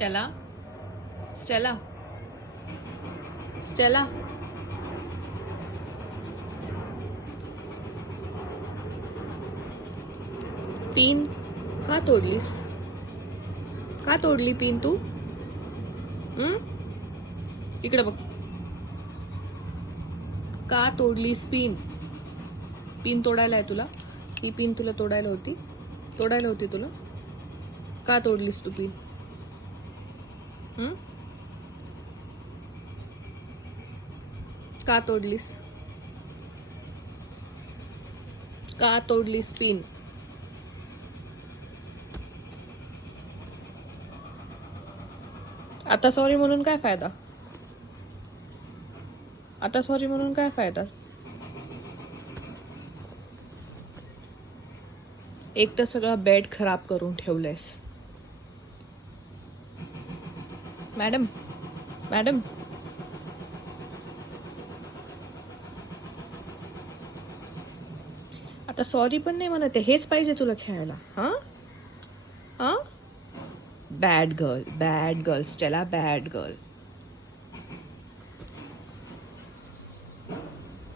Stella Stella Stella pin का तोडलीस? का तोडली पिन तू? इकडे बघ. का तोडलीस पिन? पिन तोडायला आहे तुला? ही पिन तुला तोडायला होती तुला? का तोडलीस तू पिन? का तोडलीस? का तोडलीस पिन? आता सॉरी म्हणून काय फायदा? आता सॉरी म्हणून काय फायदा? एक तर सगळा बेड खराब करून ठेवलंयस. मॅडम मॅडम आता सॉरी पण नाही म्हणत आहे. हेच पाहिजे तुला खेळायला? हा हा bad girl Stella, bad girl.